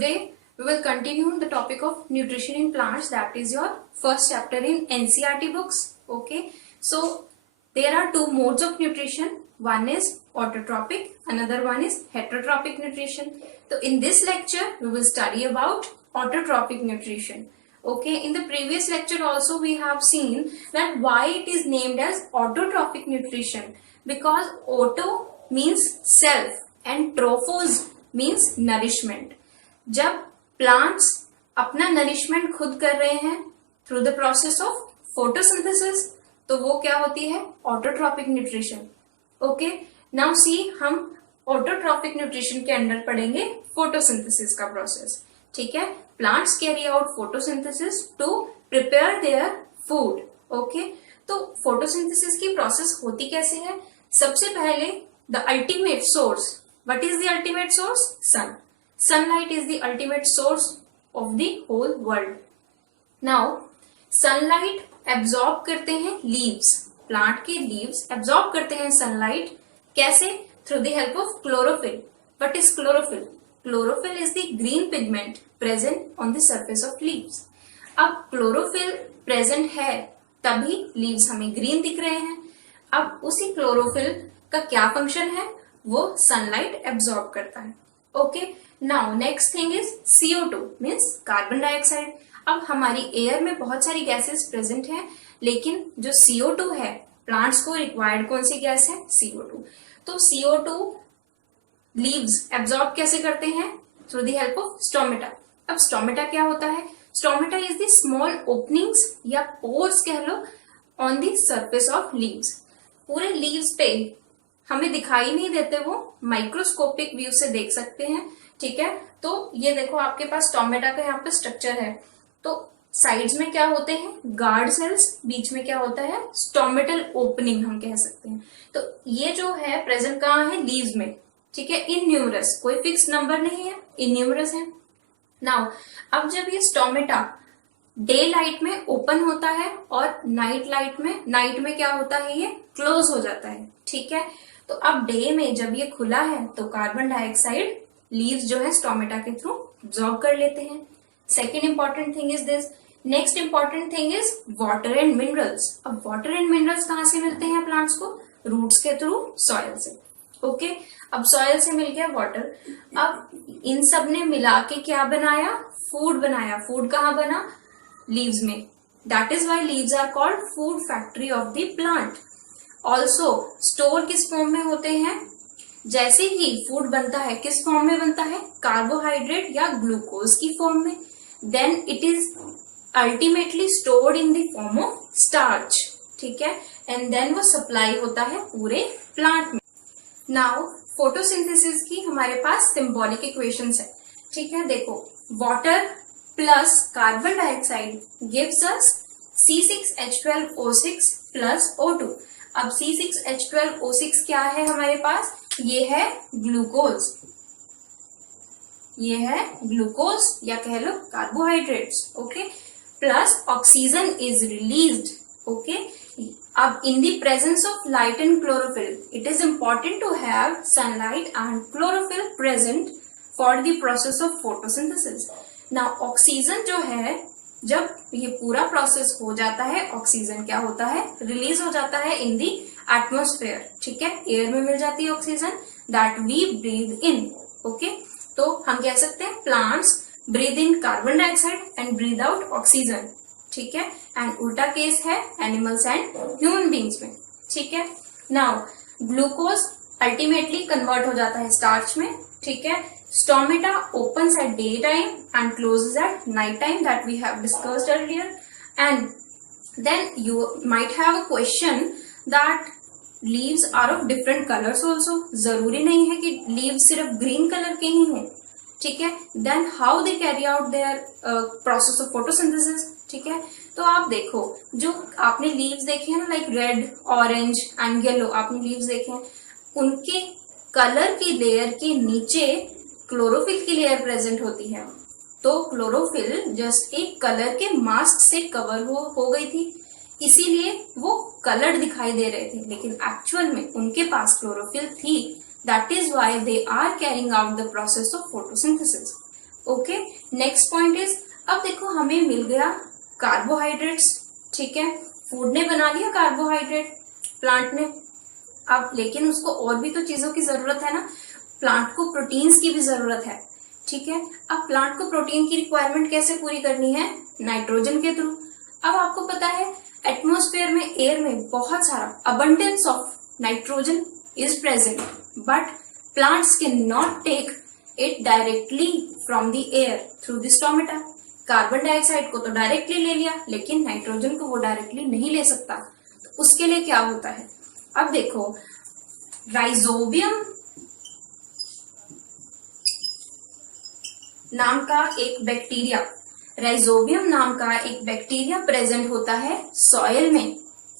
Today we will continue the topic of nutrition in plants, that is your first chapter in NCERT books. Okay, so there are two modes of nutrition. One is autotrophic, another one is heterotrophic nutrition. So in this lecture we will study about autotrophic nutrition. Okay, in the previous lecture also we have seen that why it is named as autotrophic nutrition, because auto means self and trophos means nourishment. जब plants अपना nourishment खुद कर रहे हैं through the process of photosynthesis, तो वो क्या होती है? Autotrophic nutrition. Okay, now see हम ऑटोट्रॉपिक न्यूट्रिशन के अंडर पढ़ेंगे फोटोसिंथेसिस का प्रोसेस. ठीक है, plants carry out photosynthesis to prepare their food. Okay, तो फोटोसिंथेसिस की प्रोसेस होती कैसे है? सबसे पहले the ultimate source. What is the ultimate source? Sun. Sunlight is the ultimate source of the whole world. Now, sunlight absorb करते हैं leaves. Plant के leaves absorb करते हैं sunlight. कैसे? Through the help of chlorophyll. What is chlorophyll? Chlorophyll is the green pigment present on the surface of leaves. अब chlorophyll present है तभी leaves हमें green दिख रहे हैं. अब उसी chlorophyll का क्या function है? वो sunlight absorb करता है. Okay. Now next thing is CO2 means carbon dioxide. अब हमारी एयर में बहुत सारी गैसेस प्रेजेंट हैं, लेकिन जो CO2 है प्लांट्स को रिक्वायर्ड कौन सी गैस है? CO2. तो CO2 लीव्स एब्जॉर्ब कैसे करते हैं? Through the help of stomata. अब स्टोमेटा क्या होता है? Stomata is the small openings या पोर्स कह लो on the surface of leaves. पूरे लीव्स पे हमें दिखाई नहीं देते, वो माइक्रोस्कोपिक व्यू से देख सकते हैं. ठीक है, तो ये देखो आपके पास स्टोमेटा का यहाँ पे स्ट्रक्चर है. तो साइड्स में क्या होते हैं? Guard cells. बीच में क्या होता है? स्टोमेटल ओपनिंग हम कह सकते हैं. तो ये जो है प्रेजेंट कहाँ है? लीव्स में. ठीक है, इनन्यूमरस, कोई फिक्स नंबर नहीं है, इनन्यूमरस है. नाउ अब जब ये स्टोमेटा डे लाइट में ओपन होता है और नाइट में क्या होता है? ये क्लोज हो जाता है. ठीक है, तो अब डे में जब ये खुला है तो कार्बन डाइऑक्साइड लीव्स जो है स्टोमेटा के थ्रू एब्जॉर्ब कर लेते हैं. Second important thing is this. Next important thing is water and minerals. अब वाटर एंड मिनरल्स कहाँ से मिलते हैं प्लांट्स को? रूट्स के थ्रू, सॉइल से. ओके, अब सॉइल से मिल गया वाटर. अब इन सब ने मिला के क्या बनाया? फूड बनाया. फूड कहाँ बना? लीव्स में. That is why leaves are called food factory of the plant. Also store किस फॉर्म में होते हैं? जैसे ही फूड बनता है किस फॉर्म में बनता है? कार्बोहाइड्रेट या ग्लूकोज की फॉर्म में. Then it is ultimately stored in the form of starch. ठीक है, एंड देन वो सप्लाई होता है पूरे प्लांट में. नाउ फोटोसिंथेसिस की हमारे पास सिंबॉलिक इक्वेशंस है. ठीक है, देखो, water plus carbon dioxide gives us C6H12O6 plus O2. अब C6H12O6 क्या है हमारे पास? ये है ग्लूकोज. ये है ग्लूकोज या कह लो carbohydrates. Okay, plus oxygen is released. Okay, अब in the presence of light and chlorophyll it is important to have sunlight and chlorophyll present for the process of photosynthesis. Now oxygen जो है, जब ये पूरा process हो जाता है, oxygen क्या होता है? रिलीज हो जाता है इन दी एटमोस्फेयर. ठीक है, एयर में मिल जाती है oxygen that we breathe in. Okay, तो हम कह सकते हैं plants breathe in carbon dioxide and breathe out oxygen. ठीक है, एंड उल्टा केस है एनिमल्स एंड ह्यूमन बींग्स में. ठीक है, नाउ ग्लूकोज अल्टीमेटली कन्वर्ट हो जाता है स्टार्च में. ठीक है, Stomata opens at daytime and closes at night time, that we have discussed earlier. And then you might have a question that leaves are of different colors also. जरूरी नहीं है कि leaves सिर्फ green color के ही हों. ठीक है, then how they carry out their process of photosynthesis. ठीक है, तो आप देखो, जो आपने leaves देखे हैं ना, like red, orange and yellow, आपने leaves देखे हैं, उनके कलर की लेयर के नीचे क्लोरोफिल की लेयर प्रेजेंट होती है. तो क्लोरोफिल जस्ट एक कलर के मास्क से कवर हो गई थी, इसीलिए वो कलर दिखाई दे रहे थे, लेकिन एक्चुअल में उनके पास क्लोरोफिल थी. That is why they are carrying out the process of photosynthesis. Okay, next point is, अब देखो हमें मिल गया कार्बोहाइड्रेट्स, ठीक है, फूड ने बना लिया कार्बोहाइड्रेट प्लांट ने, अब लेकिन उसको और भी तो चीजों की जरूरत है ना, प्लांट को प्रोटीन्स की भी जरूरत है, ठीक है। अब प्लांट को प्रोटीन की रिक्वायरमेंट कैसे पूरी करनी है, नाइट्रोजन के थ्रू। अब आपको पता है एटमॉस्फेयर में, एयर में बहुत सारा abundance of nitrogen is present, but plants can not take it directly from the air through the stomata. Carbon dioxide को तो डायरेक्टली ले लिया, लेकिन नाइट्रोजन को वो डायरेक्टली नहीं ले सकता, तो उसके लिए क्या होता है, अब देखो राइजोबियम नाम का एक बैक्टीरिया, राइजोबियम नाम का एक बैक्टीरिया प्रेजेंट होता है सॉइल में,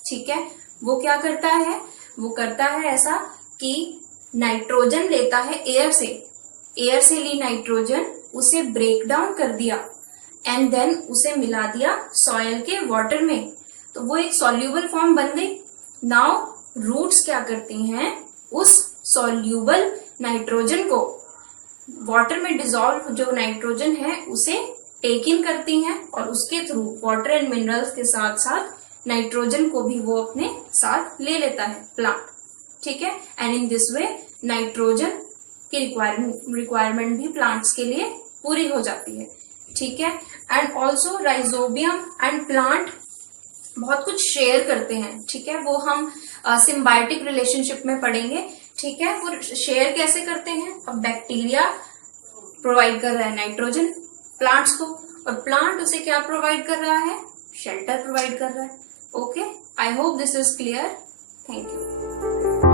ठीक है। वो क्या करता है, वो करता है ऐसा कि नाइट्रोजन लेता है एयर से ली नाइट्रोजन, उसे ब्रेक डाउन कर दिया एंड देन उसे मिला दिया सॉइल के वाटर में, तो वो एक सॉल्यूबल फॉर्म बन गई। नाउ रूट्स क्या करती हैं, उस सॉल्यूबल नाइट्रोजन को, वाटर में डिसॉल्व जो नाइट्रोजन है उसे टेक इन करती हैं, और उसके थ्रू वाटर एंड मिनरल्स के साथ साथ नाइट्रोजन को भी वो अपने साथ ले लेता है प्लांट, ठीक है। And in this way nitrogen की रिक्वायरमेंट भी प्लांट्स के लिए पूरी हो जाती है, ठीक है। And also rhizobium and plant बहुत कुछ शेयर करते हैं, ठीक है, वो हम सिम्बायोटिक रिलेशनशिप में पढ़ेंगे, ठीक है। वो शेयर कैसे करते हैं, अब बैक्टीरिया प्रोवाइड कर रहा है नाइट्रोजन प्लांट्स को, और प्लांट उसे क्या प्रोवाइड कर रहा है, शेल्टर प्रोवाइड कर रहा है। Okay, I hope this is clear, thank you.